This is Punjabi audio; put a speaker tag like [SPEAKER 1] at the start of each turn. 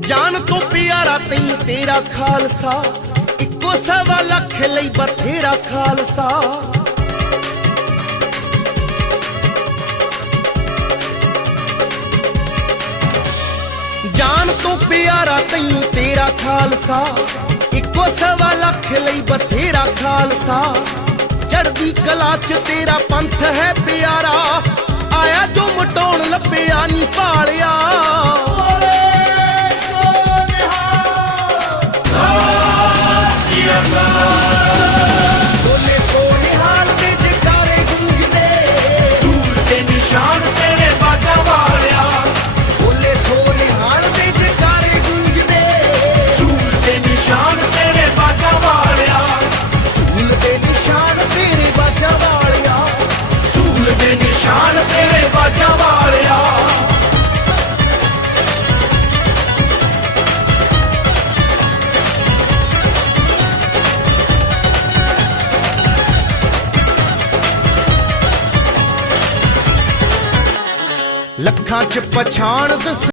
[SPEAKER 1] ਜਾਨ ਤੋਂ ਪਿਆਰਾ ਤੈਨੂੰ ਤੇਰਾ ਖਾਲਸਾ, ਇੱਕੋ ਸਵਾ ਲੱਖ ਲਈ ਬਥੇਰਾ ਖਾਲਸਾ। ਜਾਨ ਤੋਂ ਪਿਆਰਾ ਤੈਨੂੰ ਤੇਰਾ ਖਾਲਸਾ ਖਾਲਸਾ ਚੜਦੀ ਕਲਾ ਚ ਤੇਰਾ ਪੰਥ ਹੈ ਪਿਆਰਾ। ਆਇਆ ਜੋ ਮਟਾਉਣ ਲੱਭਿਆ ਨਹੀਂ ਪਾਲਿਆ
[SPEAKER 2] ਤੇਰੇ ਬਾਜਾ ਵਾਲਿਆ।
[SPEAKER 1] ਲੱਖਾਂ ਚ ਪਛਾਣ ਦਸ